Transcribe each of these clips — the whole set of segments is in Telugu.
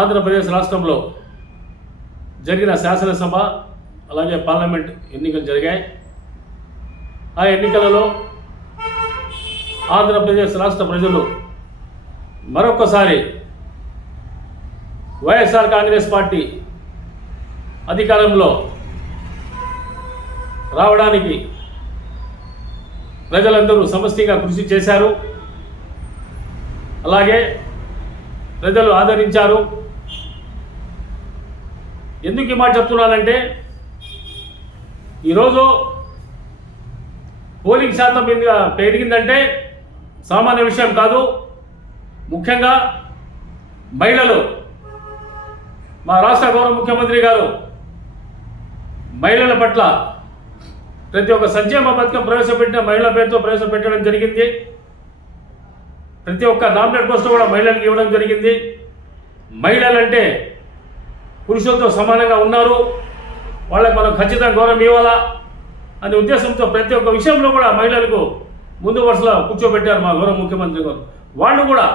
ఆంధ్రప్రదేశ్ రాష్ట్రంలో జరిగిన శాసనసభ అలాగే పార్లమెంట్ ఎన్నికలు జరిగాయి. ఆ ఎన్నికలలో ఆంధ్రప్రదేశ్ రాష్ట్ర ప్రజలు మరొకసారి వైఎస్ఆర్ కాంగ్రెస్ పార్టీ అధికారంలో రావడానికి ప్రజలందరూ సమష్టిగా కృషి చేశారు. అలాగే ప్రజలు ఆదరించారు. ఎందుకు ఈ మాట చెప్తున్నానంటే ఈరోజు పోలింగ్ శాతం పెరిగిందంటే సామాన్య విషయం కాదు. ముఖ్యంగా మహిళలు. మా రాష్ట్ర గౌరవ ముఖ్యమంత్రి గారు మహిళల పట్ల ప్రతి ఒక్క సంక్షేమ పథకం ప్రవేశపెట్టిన మహిళల పేరుతో ప్రవేశపెట్టడం జరిగింది. ప్రతి ఒక్క నామినేట్ పోస్ట్ కూడా మహిళలకు ఇవ్వడం జరిగింది. మహిళలంటే పురుషులతో సమానంగా ఉన్నారు. వాళ్ళకి మనం ఖచ్చితంగా గౌరవం ఇవ్వాలా? అనే ఉద్దేశంతో ప్రతి ఒక్క విషయంలో కూడా మహిళలకు ముందు వరుసలో కూర్చోబెట్టారు మా గౌరవ ముఖ్యమంత్రి గారు. వాళ్ళు కూడా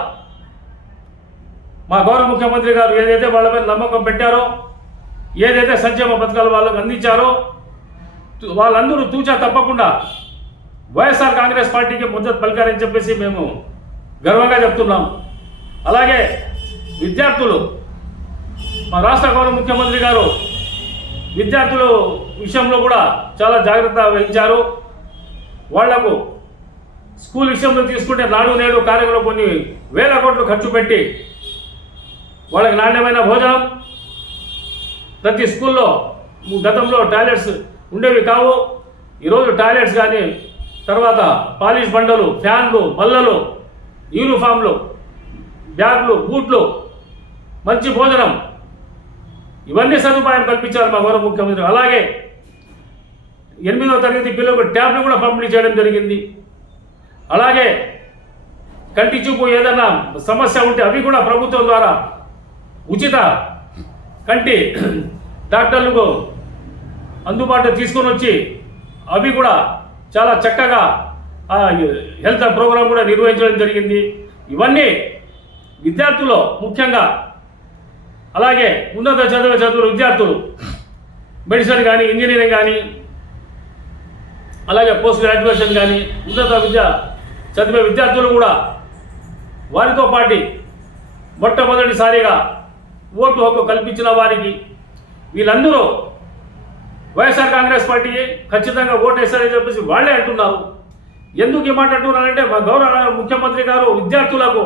మా గౌరవ ముఖ్యమంత్రి గారు ఏదైతే వాళ్ళ మీద నమ్మకం పెట్టారో ఏదైతే సంక్షేమ పథకాలు వాళ్ళకు అందించారో వాళ్ళందరూ తూచా తప్పకుండా వైఎస్ఆర్ కాంగ్రెస్ పార్టీకి మద్దతు పలికారని చెప్పేసి మేము గర్వంగా చెప్తున్నాం. అలాగే విద్యార్థులు మా రాష్ట్ర గౌరవ ముఖ్యమంత్రి గారు విద్యార్థుల విషయంలో కూడా చాలా జాగ్రత్త వహించారు. వాళ్ళకు స్కూల్ విషయంలో తీసుకుంటే నాడు నేడు కార్యక్రమం కొన్ని వేల కోట్లు ఖర్చు పెట్టి వాళ్ళకి నాణ్యమైన భోజనం. ప్రతి స్కూల్లో గతంలో టాయిలెట్స్ ఉండేవి కావు. ఈరోజు టాయిలెట్స్ కానీ తర్వాత పాలిష్ బండలు ఫ్యాన్లు బల్లలు యూనిఫామ్లు బ్యాగ్లు బూట్లు మంచి భోజనం ఇవన్నీ సదుపాయం కల్పించారు మా గౌరవ ముఖ్యమంత్రి. అలాగే ఎనిమిదవ తరగతి పిల్లలకు ట్యాబ్లు కూడా పంపిణీ చేయడం జరిగింది. అలాగే కంటి చూపు ఏదైనా సమస్య ఉంటే అవి కూడా ప్రభుత్వం ద్వారా ఉచిత కంటి డాక్టర్లకు అందుబాటులో తీసుకొని వచ్చి అవి కూడా చాలా చక్కగా హెల్త్ ప్రోగ్రాం కూడా నిర్వహించడం జరిగింది. ఇవన్నీ విద్యార్థులు ముఖ్యంగా అలాగే ఉన్నత చదువు చదువుల విద్యార్థులు మెడిసిన్ కానీ ఇంజనీరింగ్ కానీ అలాగే పోస్ట్ గ్రాడ్యుయేషన్ కానీ ఉన్నత విద్య చదివే విద్యార్థులు కూడా వారితో పాటు మొట్టమొదటిసారిగా ఓటు హక్కు కల్పించిన వారికి వీళ్ళందరూ వైఎస్ఆర్ కాంగ్రెస్ పార్టీ ఖచ్చితంగా ఓటు వేస్తారని చెప్పేసి వాళ్ళే అంటున్నారు. ఎందుకు ఈ మాట అంటున్నారంటే మా గౌరవ ముఖ్యమంత్రి గారు విద్యార్థులకు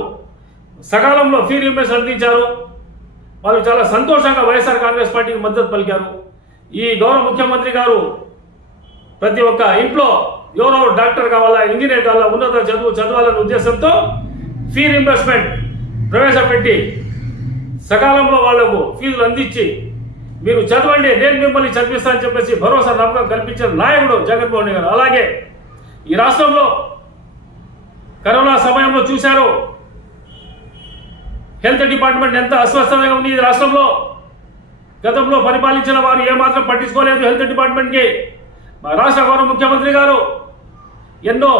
సకాలంలో ఫీ రీంబర్స్ అందించారు. వాళ్ళు చాలా సంతోషంగా వైఎస్ఆర్ కాంగ్రెస్ పార్టీకి మద్దతు పలికారు. ఈ గౌరవ ముఖ్యమంత్రి గారు ప్రతి ఒక్క ఇంట్లో ఎవరో డాక్టర్ కావాలా ఇంజనీర్ కావాలా ఉన్నత చదువు చదవాలనే ఉద్దేశంతో ఫీ రింబర్స్మెంట్ ప్రవేశపెట్టి సకాలంలో వాళ్ళకు ఫీజులు అందించి మీరు చదవండి నేను మిమ్మల్ని చదివిస్తానని చెప్పేసి భరోసా నమ్మకం కల్పించిన నాయకుడు జగన్మోహన్ గారు. అలాగే ఈ రాష్ట్రంలో కరోనా సమయంలో చూశారు. హెల్త్ డిపార్ట్మెంట్ ఎంత అస్వస్థంగా ఉంది ఈ రాష్ట్రంలో? గతంలో పరిపాలించిన వారు ఏమాత్రం పట్టించుకోలేదు హెల్త్ డిపార్ట్మెంట్కి. మా రాష్ట్ర గౌరవ ముఖ్యమంత్రి గారు ఎన్నో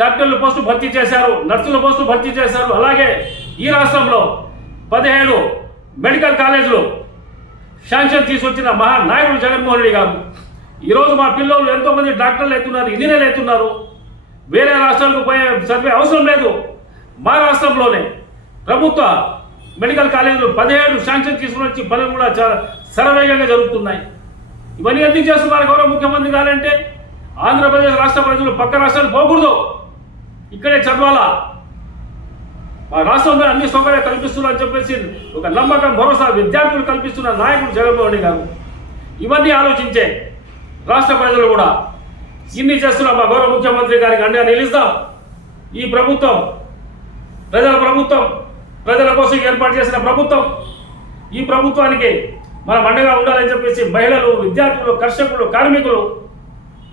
డాక్టర్లు పోస్టు భర్తీ చేశారు నర్సుల పోస్టు భర్తీ చేశారు. అలాగే ఈ రాష్ట్రంలో పదిహేడు మెడికల్ కాలేజీలు శాంక్షన్ తీసుకొచ్చిన మహానాయకుడు జగన్మోహన్ రెడ్డి గారు. ఈరోజు మా పిల్లలు ఎంతోమంది డాక్టర్లు ఎత్తున్నారు ఇంజనీర్లు ఎత్తున్నారు వేరే రాష్ట్రాలకు పోయే చదివే అవసరం లేదు. మా రాష్ట్రంలోనే ప్రభుత్వ మెడికల్ కాలేజీలు పదిహేడు శాంక్షన్ తీసుకుని వచ్చి పనులు కూడా చాలా శరవేగంగా జరుగుతున్నాయి. ఇవన్నీ ఎందుకు చేస్తున్నారు గౌరవ ముఖ్యమంత్రి గారంటే ఆంధ్రప్రదేశ్ రాష్ట్ర ప్రజలు పక్క రాష్ట్రాలు పోకూడదు. ఇక్కడే చదవాలా? మా రాష్ట్రంలో అన్ని సౌకర్యాలు కల్పిస్తున్నారని చెప్పేసి ఒక నమ్మకం భరోసా విద్యార్థులు కల్పిస్తున్న నాయకుడు జగన్మోహన్ రెడ్డి గారు. ఇవన్నీ ఆలోచించే రాష్ట్ర ప్రజలు కూడా ఇన్ని చేస్తున్న మా గౌరవ ముఖ్యమంత్రి గారికి అండగా నిలుస్తాం. ఈ ప్రభుత్వం ప్రజల ప్రభుత్వం ప్రజల కోసం ఏర్పాటు చేసిన ప్రభుత్వం ఈ ప్రభుత్వానికి మన అండగా ఉండాలని చెప్పేసి మహిళలు విద్యార్థులు కర్షకులు కార్మికులు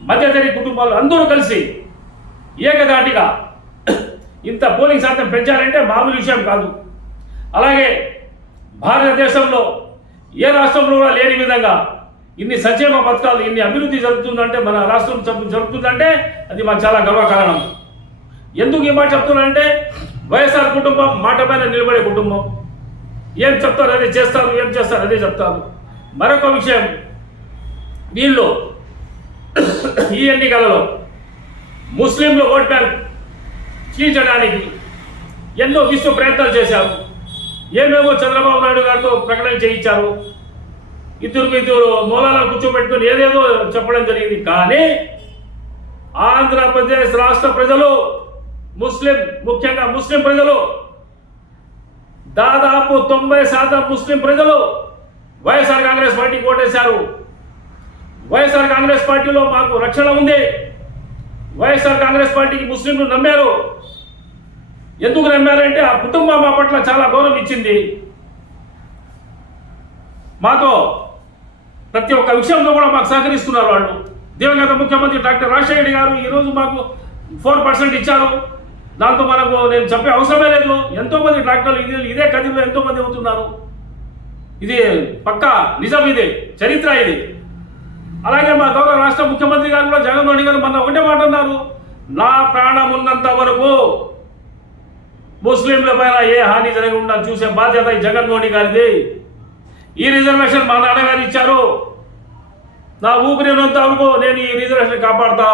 మధ్యతరగతి కుటుంబాలు అందరూ కలిసి ఏకదాటిగా ఇంత పోలింగ్ శాతం పెంచాలంటే మామూలు విషయం కాదు. అలాగే భారతదేశంలో ఏ రాష్ట్రంలో కూడా లేని విధంగా ఇన్ని సంక్షేమ పథకాలు ఇన్ని అభివృద్ధి జరుగుతుందంటే మన రాష్ట్రం జరుగుతుందంటే అది మాకు చాలా గర్వకారణం. ఎందుకు ఈ మాట చెప్తున్నానంటే వైఎస్ఆర్ కుటుంబం మాట పైన నిలబడే కుటుంబం. ఏం చెప్తారు? అదే చేస్తారు ఏం చేస్తారు? అదే చెప్తారు మరొక విషయం. వీళ్ళు ఈ ఎన్నికలలో ముస్లింలు ఓట్ బ్యాంక్ చీల్చడానికి ఎన్నో విశ్వ ప్రయత్నాలు చేశారు. ఏమేమో చంద్రబాబు నాయుడు గారితో ప్రకటన చేయించారు. ఇద్దరు ఇద్దరు మూలాలను కూర్చోబెట్టుకుని ఏదేదో చెప్పడం జరిగింది. కానీ ఆంధ్రప్రదేశ్ రాష్ట్ర ప్రజలు ముస్లిం ముఖ్యంగా ముస్లిం ప్రజలు దాదాపు తొంభై శాతం ముస్లిం ప్రజలు వైఎస్ఆర్ కాంగ్రెస్ పార్టీకి ఓటేశారు. వైఎస్ఆర్ కాంగ్రెస్ పార్టీలో మాకు రక్షణ ఉంది. వైఎస్ఆర్ కాంగ్రెస్ పార్టీకి ముస్లింలు నమ్మారు. ఎందుకు నమ్మారంటే ఆ కుటుంబం మా పట్ల చాలా గౌరవం ఇచ్చింది. మాతో ప్రతి ఒక్క విషయంలో కూడా మాకు సహకరిస్తున్నారు వాళ్ళు. దివంగత ముఖ్యమంత్రి డాక్టర్ రాజశేఖర్ గారు ఈరోజు మాకు ఫోర్ పర్సెంట్ ఇచ్చారు. దాంతో మనకు నేను చెప్పే అవసరమే లేదు. ఎంతోమంది డాక్టర్లు ఇది ఇదే కదిలో ఎంతోమంది అవుతున్నారు ఇది పక్క నిజం ఇది చరిత్ర ఇది. అలాగే మా గౌరవ రాష్ట్ర ముఖ్యమంత్రి గారు కూడా జగన్మోహన్ గారు మన ఒకటే మాట అన్నారు. నా ప్రాణం ఉన్నంత వరకు ముస్లింల పైన ఏ హాని జరగకుండా చూసే బాధ్యత ఈ జగన్మోహన్ గారిది. ఈ రిజర్వేషన్ మా నాన్నగారు ఇచ్చారు. నా ఊపిరినంత వరకు నేను ఈ రిజర్వేషన్ కాపాడుతా.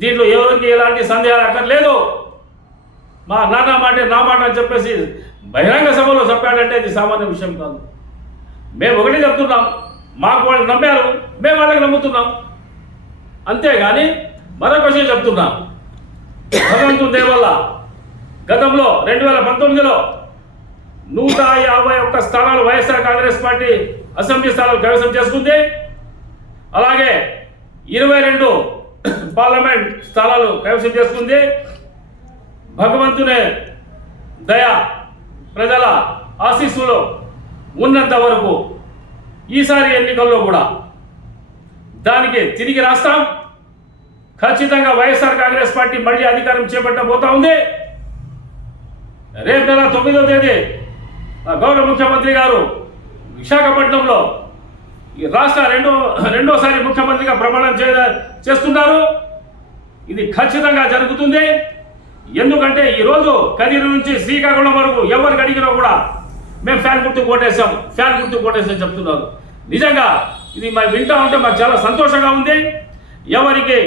దీంట్లో ఎవరికి ఎలాంటి సందేహాలు అక్కర్లేదు. మా నాన్న మాట నా మాట అని చెప్పేసి బహిరంగ సభలో చెప్పాడంటే ఇది సామాన్య విషయం కాదు. మేము ఒకటి చెప్తున్నాం మాకు వాళ్ళు నమ్మారు మేము వాళ్ళకి నమ్ముతున్నాం. అంతేగాని మరొక విషయం చెప్తున్నాం. భగవంతుని వల్ల గతంలో రెండు వేల పంతొమ్మిదిలో నూట యాభై ఒక్క స్థానాలు వైఎస్ఆర్ కాంగ్రెస్ పార్టీ అసెంబ్లీ స్థానాలు కైవసం చేసుకుంది. అలాగే ఇరవై రెండు పార్లమెంట్ స్థలాలు కైవసం చేసుకుంది. భగవంతునే దయ ప్రజల ఆశీస్సులో ఉన్నంత వరకు ఈసారి ఎన్నికల్లో కూడా దానికి తిరిగి రాస్తాం. ఖచ్చితంగా వైఎస్ఆర్ కాంగ్రెస్ పార్టీ మళ్ళీ అధికారం చేపట్టబోతా ఉంది. రేపు నెల తొమ్మిదవ తేదీ గౌరవ ముఖ్యమంత్రి గారు విశాఖపట్నంలో ఈ రాష్ట్ర రెండో రెండోసారి ముఖ్యమంత్రిగా ప్రమాణం చే చేస్తున్నారు. ఇది ఖచ్చితంగా జరుగుతుంది. ఎందుకంటే ఈరోజు కదిరి నుంచి శ్రీకాకుళం వరకు ఎవరికి అడిగినా కూడా మేము ఫ్యాన్ గుర్తు కొట్టేసాం ఫ్యాన్ గుర్తు కొట్టేసాం చెప్తున్నారు. నిజంగా ఇది మేము వింటా ఉంటే మాకు చాలా సంతోషంగా ఉంది. ఎవరికి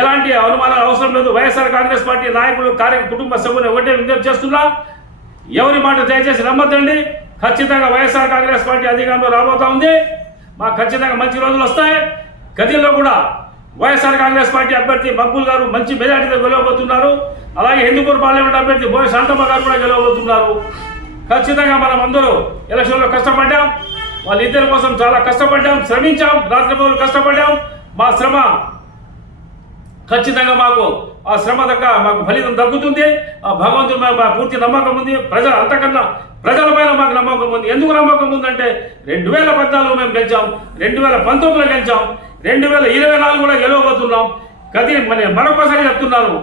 ఎలాంటి అనుమానాలు అవసరం లేదు. వైఎస్ఆర్ కాంగ్రెస్ పార్టీ నాయకులు కార్య కుటుంబ సభ్యులు ఒకటే విజ్ఞప్తి చేస్తున్నా. ఎవరి మాట దయచేసి నమ్మద్దండి. ఖచ్చితంగా వైఎస్ఆర్ కాంగ్రెస్ పార్టీ అధికారంలో రాబోతా ఉంది. మాకు ఖచ్చితంగా మంచి రోజులు వస్తాయి. గదిలో కూడా వైఎస్ఆర్ కాంగ్రెస్ పార్టీ అభ్యర్థి బబ్బుల్ గారు మంచి మెజార్టీతో గెలవబోతున్నారు. అలాగే హిందూపూర్ పార్లమెంట్ అభ్యర్థి బోయ శాంతమ్మ గారు కూడా గెలవబోతున్నారు. ఖచ్చితంగా మనం అందరూ ఎలక్షన్లో కష్టపడ్డాం. వాళ్ళిద్దరి కోసం చాలా కష్టపడ్డాం. శ్రమించాం. రాత్రి పగలు కష్టపడ్డాం. మా శ్రమ ఖచ్చితంగా మాకు ఆ శ్రమ దక్క మాకు ఫలితం తగ్గుతుంది ఆ భగవంతుడి మీద పూర్తి నమ్మకం ఉంది. ప్రజల అంతకన్నా ప్రజల పైన మాకు నమ్మకం ఉంది. ఎందుకు నమ్మకం ఉందంటే రెండు వేల పద్నాలుగు మేము గెలిచాం. రెండు వేల పంతొమ్మిదిలో గెలిచాం. రెండు వేల ఇరవై నాలుగు కూడా గెలవబోతున్నాం. కదిరి మన మరొకసారి చెప్తున్నాను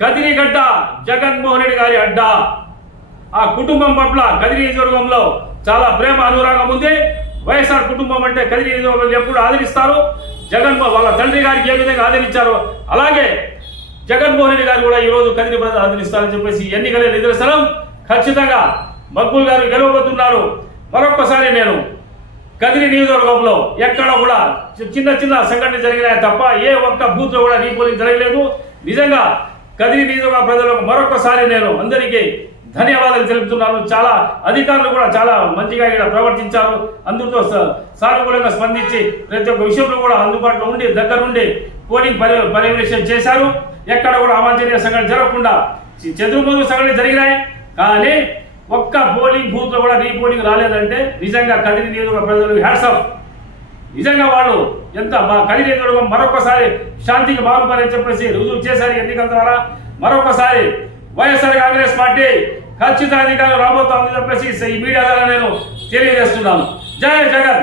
కదిరిగడ్డ జగన్మోహన్ రెడ్డి గారి అడ్డ. ఆ కుటుంబం పట్ల కదిరి నియోజకవర్గంలో చాలా ప్రేమ అనురాగం ఉంది. వైఎస్ఆర్ కుటుంబం అంటే కదిరి నియోజకవర్గం ఎప్పుడు ఆదరిస్తారు? జగన్ వాళ్ళ తండ్రి గారికి ఏ విధంగా ఆదరించారో అలాగే జగన్మోహన్ రెడ్డి గారు కూడా ఈరోజు కదిరి ప్రజలు ఆదరిస్తారని చెప్పేసి ఎన్నికల నిదర్శనం ఖచ్చితంగా మక్బుల్ గారు గెలవబోతున్నారు. మరొక్కసారి నేను కదిరి నియోజకవర్గంలో ఎక్కడ కూడా చిన్న చిన్న సంఘటన జరిగినాయి తప్ప ఏ ఒక్క బూత్లో కూడా రీపోలింగ్ జరగలేదు. నిజంగా కదిరి నియోజకవర్గ ప్రజలకు మరొకసారి నేను అందరికీ ధన్యవాదాలు తెలుపుతున్నాను. చాలా అధికారులు కూడా చాలా మంచిగా ఇక్కడ ప్రవర్తించారు. అందరితో సానుకూలంగా స్పందించి ప్రతి ఒక్క విషయంలో కూడా అందుబాటులో ఉండి దగ్గరుండి పోలింగ్ పర్య పర్యవేక్షణ చేశారు. ఎక్కడ కూడా అవాంఛనీయ సంఘటన జరగకుండా చి- సంఘటన జరిగినాయి. కానీ ఒక్క పోలింగ్ బూత్లో కూడా రీపోలింగ్ రాలేదంటే నిజంగా కదిరి నియోజకవర్గ ప్రజలు హ్యాట్సప్ నిజంగా వాళ్ళు ఎంత మా కదిరి నియోజకవర్గం మరొకసారి శాంతికి బాగుపడని చెప్పేసి రుజువు చేశారు ఎన్నికల ద్వారా. మరొకసారి వైఎస్ఆర్ కాంగ్రెస్ పార్టీ ఖచ్చితంగా అధికారులు రాబోతోందని చెప్పేసి ఈ మీడియా ద్వారా నేను తెలియజేస్తున్నాను. జై జగన్!